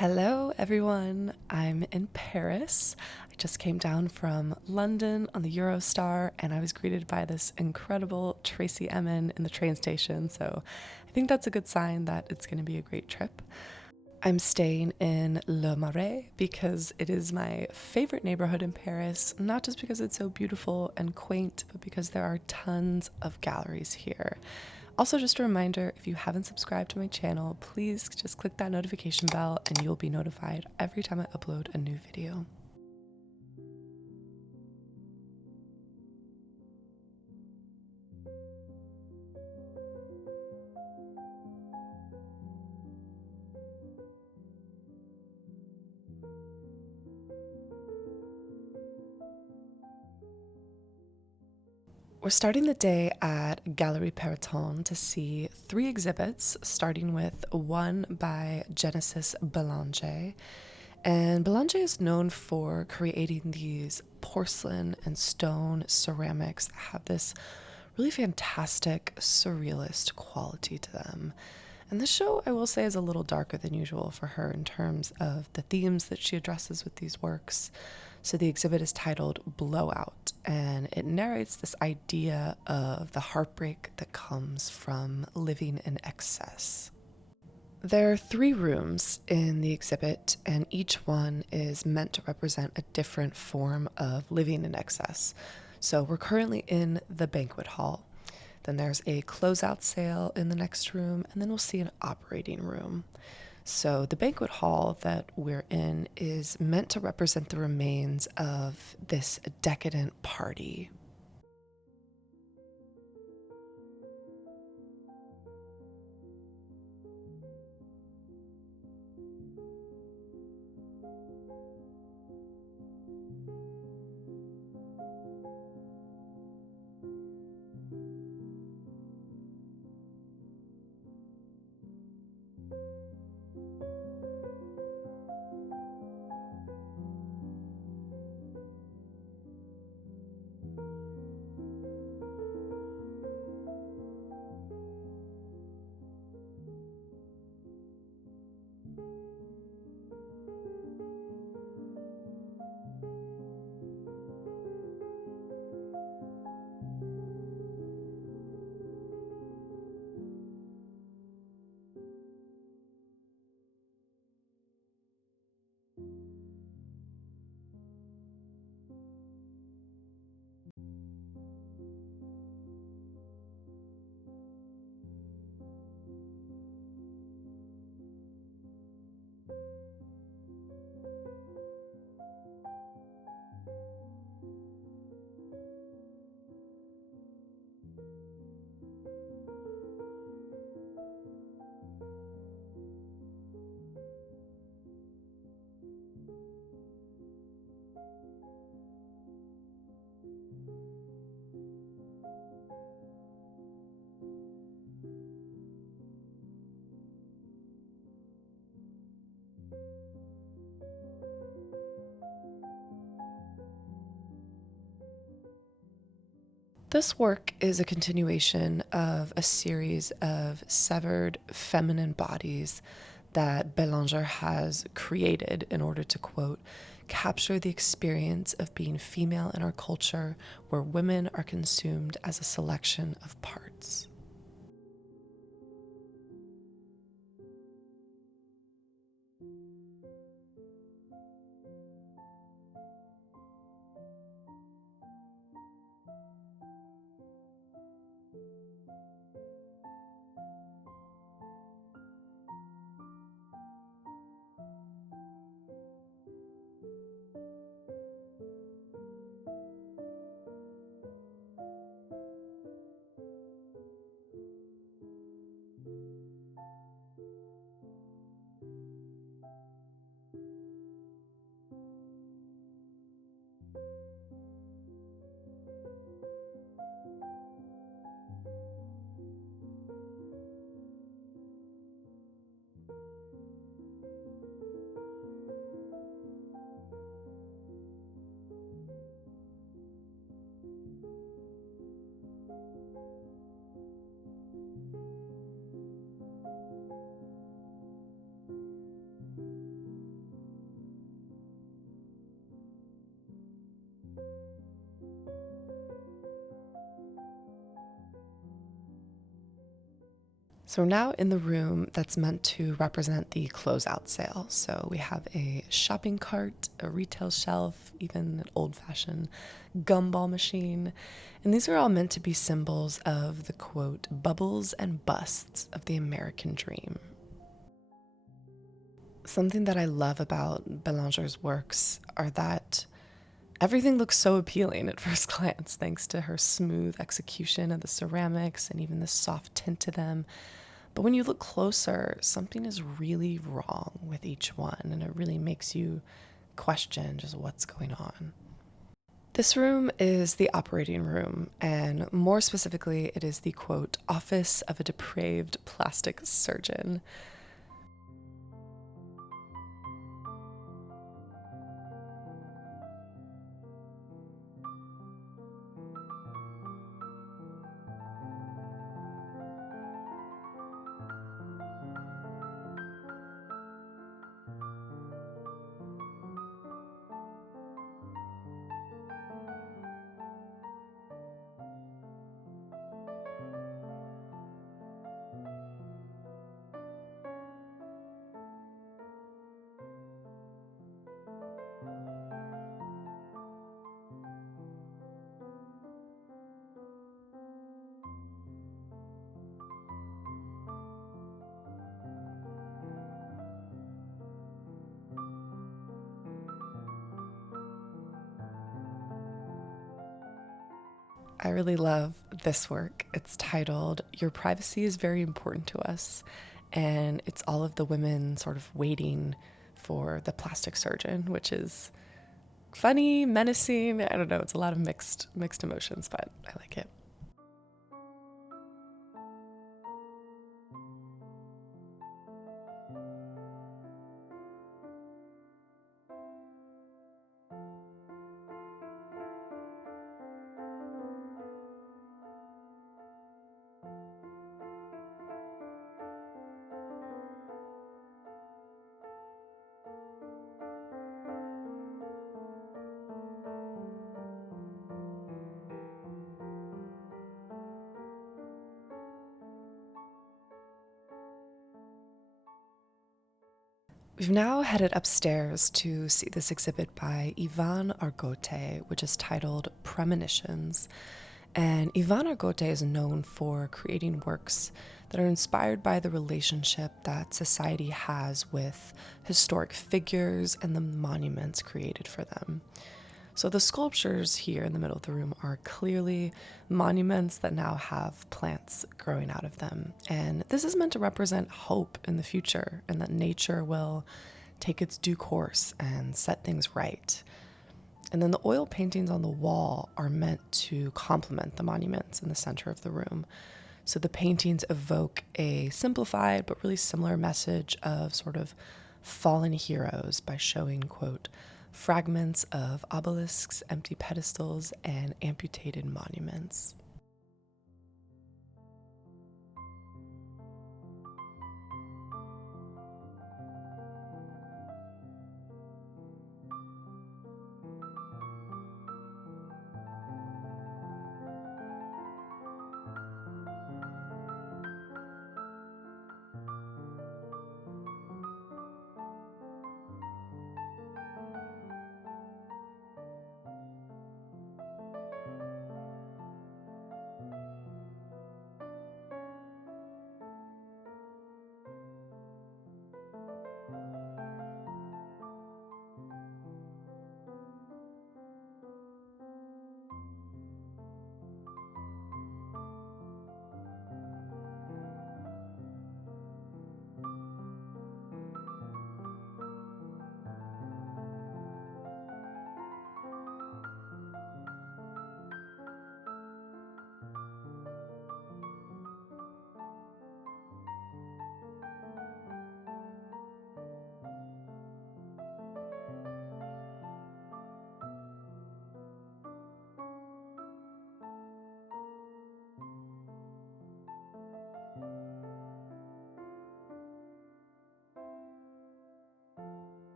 Hello, everyone. I'm in Paris. I just came down from London on the Eurostar, and I was greeted by this incredible Tracy Emin in the train station. So I think that's a good sign that it's going to be a great trip. I'm staying in Le Marais because it is my favorite neighborhood in Paris, not just because it's so beautiful and quaint, but because there are tons of galleries here. Also, just a reminder, if you haven't subscribed to my channel, please just click that notification bell and you'll be notified every time I upload a new video. We're starting the day at Galerie Perrotin to see 3 exhibits, starting with one by Genesis Belanger. And Belanger is known for creating these porcelain and stone ceramics that have this really fantastic surrealist quality to them. And this show, I will say, is a little darker than usual for her in terms of the themes that she addresses with these works. So the exhibit is titled Blowout, and it narrates this idea of the heartbreak that comes from living in excess. There are 3 rooms in the exhibit, and each one is meant to represent a different form of living in excess. So we're currently in the banquet hall. Then there's a closeout sale in the next room, and then we'll see an operating room. So the banquet hall that we're in is meant to represent the remains of this decadent party. This work is a continuation of a series of severed feminine bodies that Belanger has created in order to, quote, capture the experience of being female in our culture where women are consumed as a selection of parts. So we're now in the room that's meant to represent the closeout sale. So we have a shopping cart, a retail shelf, even an old-fashioned gumball machine. And these are all meant to be symbols of the, quote, bubbles and busts of the American dream. Something that I love about Belanger's works are that everything looks so appealing at first glance, thanks to her smooth execution of the ceramics and even the soft tint to them. But when you look closer, something is really wrong with each one, and it really makes you question just what's going on. This room is the operating room, and more specifically, it is the, quote, office of a depraved plastic surgeon. I really love this work. It's titled Your Privacy is Very Important to Us, and it's all of the women sort of waiting for the plastic surgeon, which is funny, menacing. I don't know, it's a lot of mixed emotions, but I like it. We've now headed upstairs to see this exhibit by Iván Argote, which is titled Premonitions. And Iván Argote is known for creating works that are inspired by the relationship that society has with historic figures and the monuments created for them. So the sculptures here in the middle of the room are clearly monuments that now have plants growing out of them. And this is meant to represent hope in the future and that nature will take its due course and set things right. And then the oil paintings on the wall are meant to complement the monuments in the center of the room. So the paintings evoke a simplified but really similar message of sort of fallen heroes by showing, quote, fragments of obelisks, empty pedestals, and amputated monuments.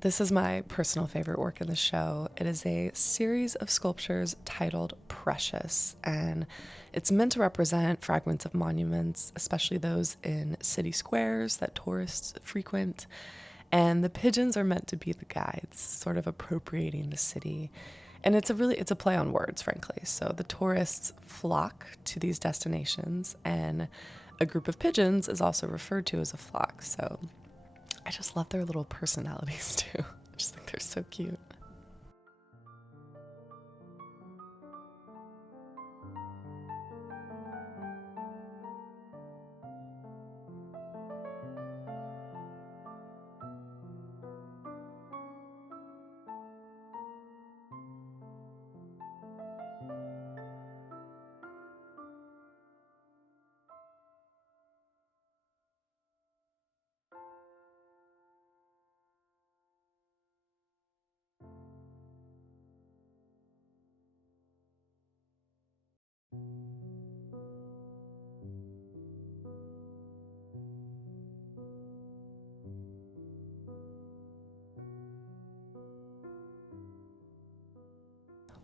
This is my personal favorite work in the show. It is a series of sculptures titled Precious, and it's meant to represent fragments of monuments, especially those in city squares that tourists frequent. And the pigeons are meant to be the guides, sort of appropriating the city. And it's a play on words, frankly. So the tourists flock to these destinations, and a group of pigeons is also referred to as a flock. So I just love their little personalities too. I just think they're so cute.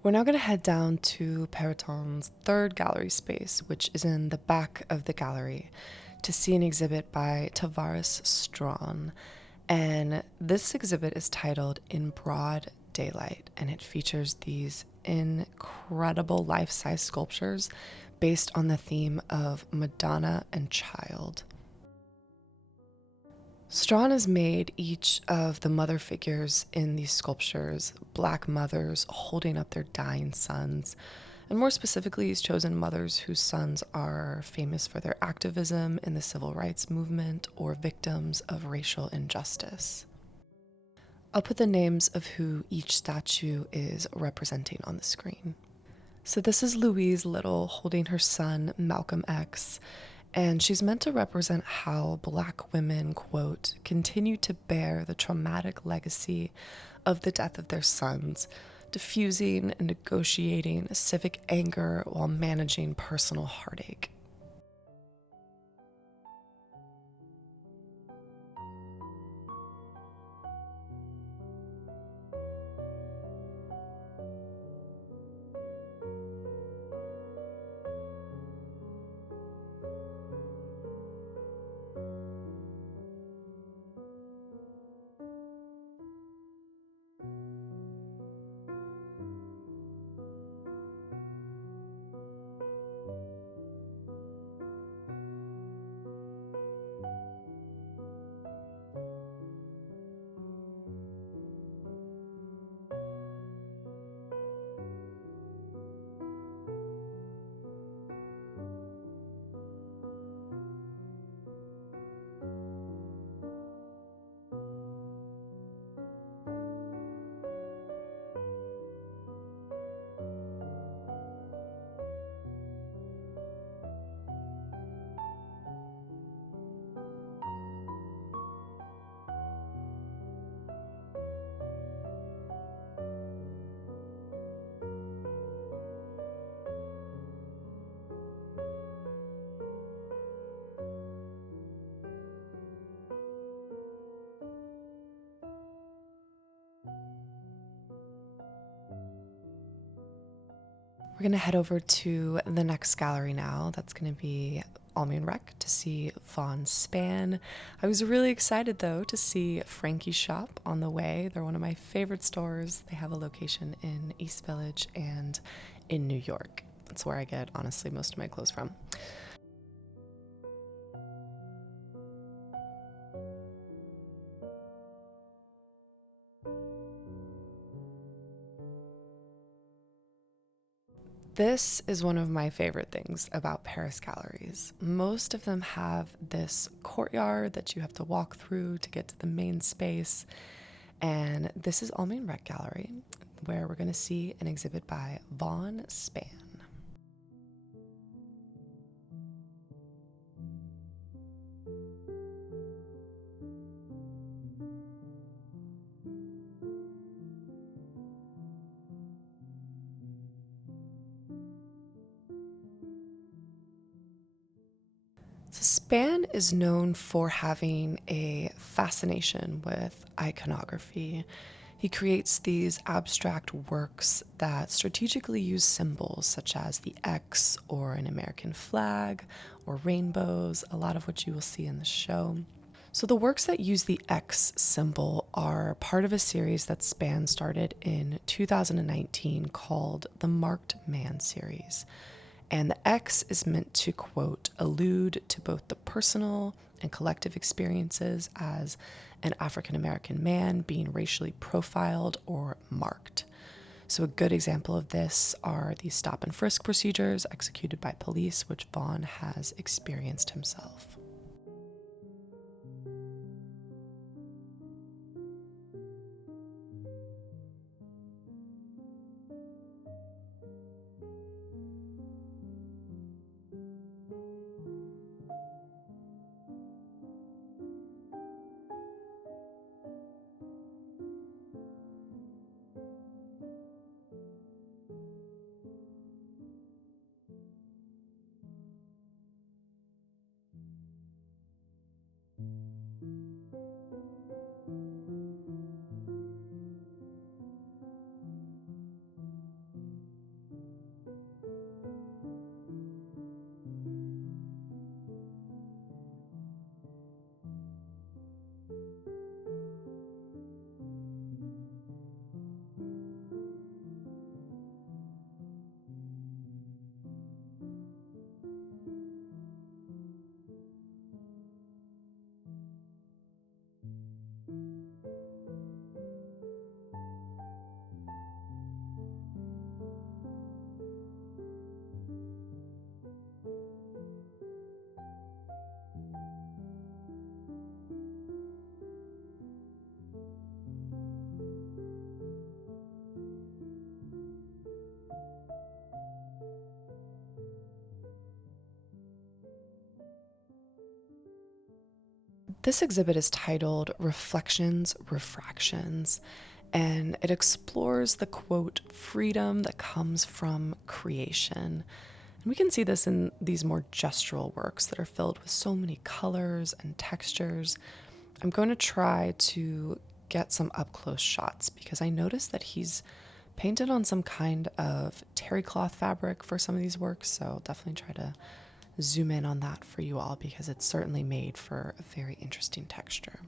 We're now going to head down to Perrotin's third gallery space, which is in the back of the gallery, to see an exhibit by Tavares Strachan. And this exhibit is titled In Broad Daylight, and it features these incredible life-size sculptures based on the theme of Madonna and Child. Strawn has made each of the mother figures in these sculptures black mothers holding up their dying sons. And more specifically, he's chosen mothers whose sons are famous for their activism in the civil rights movement or victims of racial injustice. I'll put the names of who each statue is representing on the screen. So this is Louise Little holding her son, Malcolm X, and she's meant to represent how Black women, quote, continue to bear the traumatic legacy of the death of their sons, diffusing and negotiating civic anger while managing personal heartache. We're going to head over to the next gallery now. That's going to be Almine Rech to see Vaughn Spann. I was really excited though to see Frankie's shop on the way. They're one of my favorite stores. They have a location in East Village and in New York. That's where I get, honestly, most of my clothes from. This is one of my favorite things about Paris galleries. Most of them have this courtyard that you have to walk through to get to the main space. And this is Almine Rech Gallery, where we're going to see an exhibit by Vaughn Spann. So Spann is known for having a fascination with iconography. He creates these abstract works that strategically use symbols such as the X or an American flag or rainbows, a lot of which you will see in the show. So, the works that use the X symbol are part of a series that Spann started in 2019 called the Marked Man series. And the X is meant to, quote, allude to both the personal and collective experiences as an African American man being racially profiled or marked. So, a good example of this are the stop and frisk procedures executed by police, which Vaughn has experienced himself. This exhibit is titled Reflections, Refractions, and it explores the quote, freedom that comes from creation. And we can see this in these more gestural works that are filled with so many colors and textures. I'm going to try to get some up close shots because I noticed that he's painted on some kind of terry cloth fabric for some of these works, so I'll definitely try to zoom in on that for you all because it's certainly made for a very interesting texture.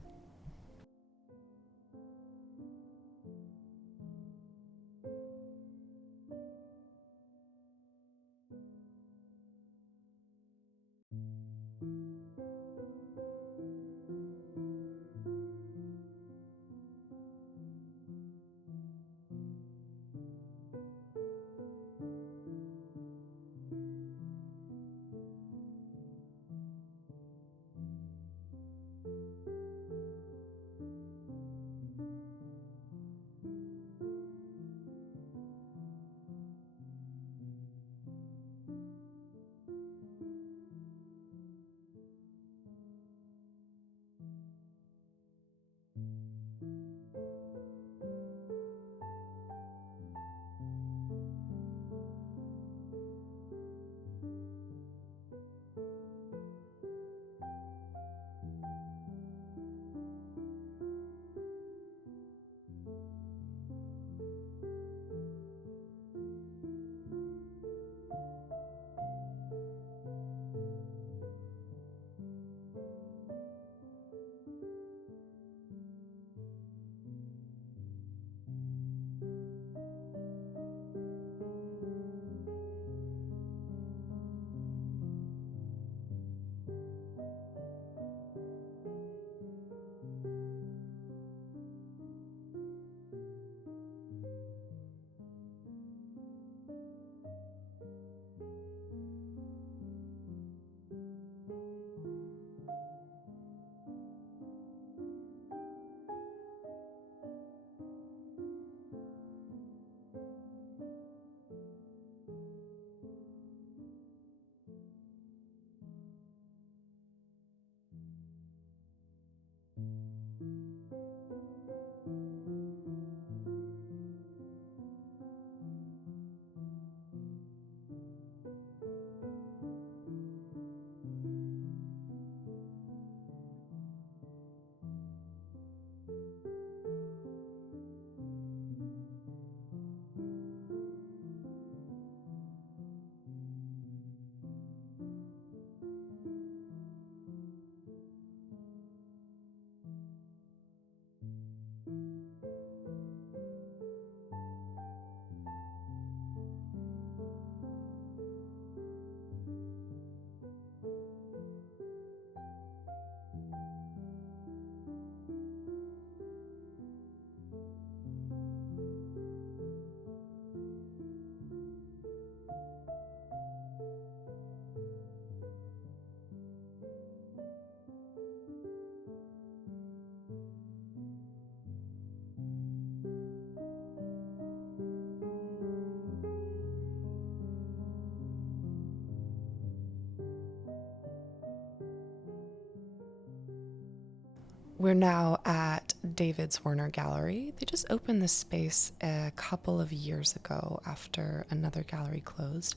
We're now at David Zwirner Gallery. They just opened this space a couple of years ago after another gallery closed.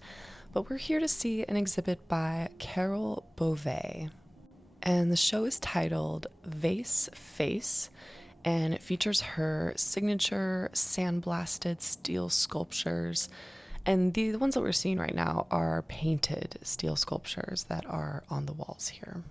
But we're here to see an exhibit by Carol Bove. And the show is titled Vase Face, and it features her signature sandblasted steel sculptures. And the ones that we're seeing right now are painted steel sculptures that are on the walls here.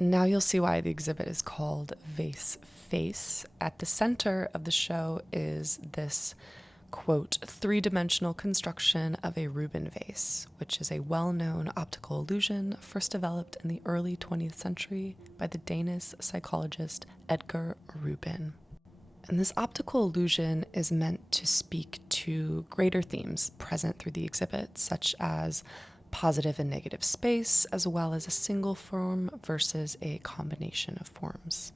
Now you'll see why the exhibit is called Vase Face. At the center of the show is this, quote, three-dimensional construction of a Rubin vase, which is a well-known optical illusion first developed in the early 20th century by the Danish psychologist Edgar Rubin. And this optical illusion is meant to speak to greater themes present through the exhibit, such as positive and negative space, as well as a single form versus a combination of forms.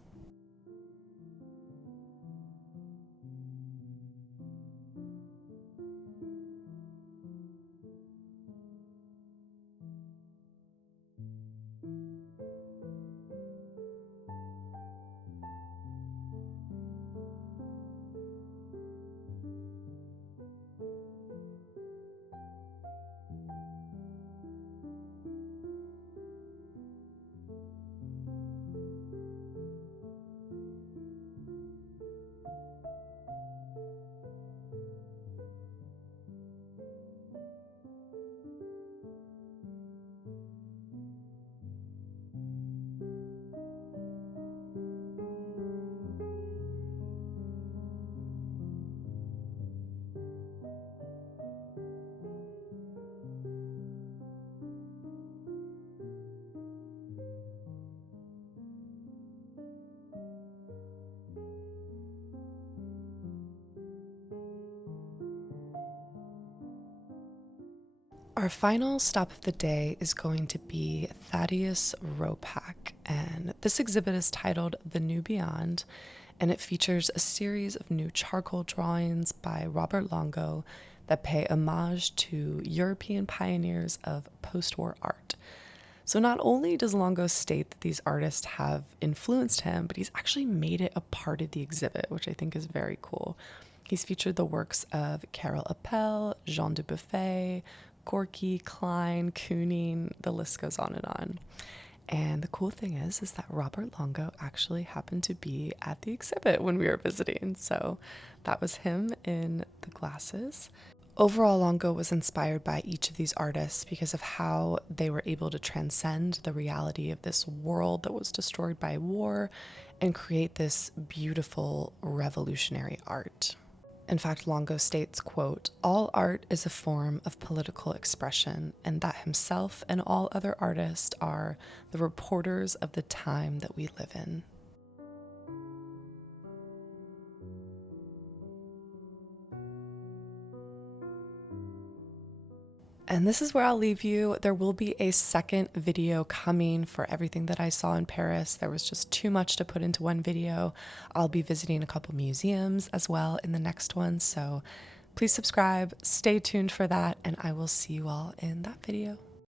Our final stop of the day is going to be Thaddeus Ropac, and this exhibit is titled The New Beyond, and it features a series of new charcoal drawings by Robert Longo that pay homage to European pioneers of post-war art. So not only does Longo state that these artists have influenced him, but he's actually made it a part of the exhibit, which I think is very cool. He's featured the works of Karel Appel, Jean Dubuffet, Gorky, Klein, Kooning, the list goes on and on. And the cool thing is that Robert Longo actually happened to be at the exhibit when we were visiting. So that was him in the glasses. Overall, Longo was inspired by each of these artists because of how they were able to transcend the reality of this world that was destroyed by war and create this beautiful revolutionary art. In fact, Longo states, quote, "All art is a form of political expression, and that himself and all other artists are the reporters of the time that we live in." And this is where I'll leave you. There will be a second video coming for everything that I saw in Paris. There was just too much to put into one video. I'll be visiting a couple museums as well in the next one, so please subscribe, stay tuned for that, and I will see you all in that video.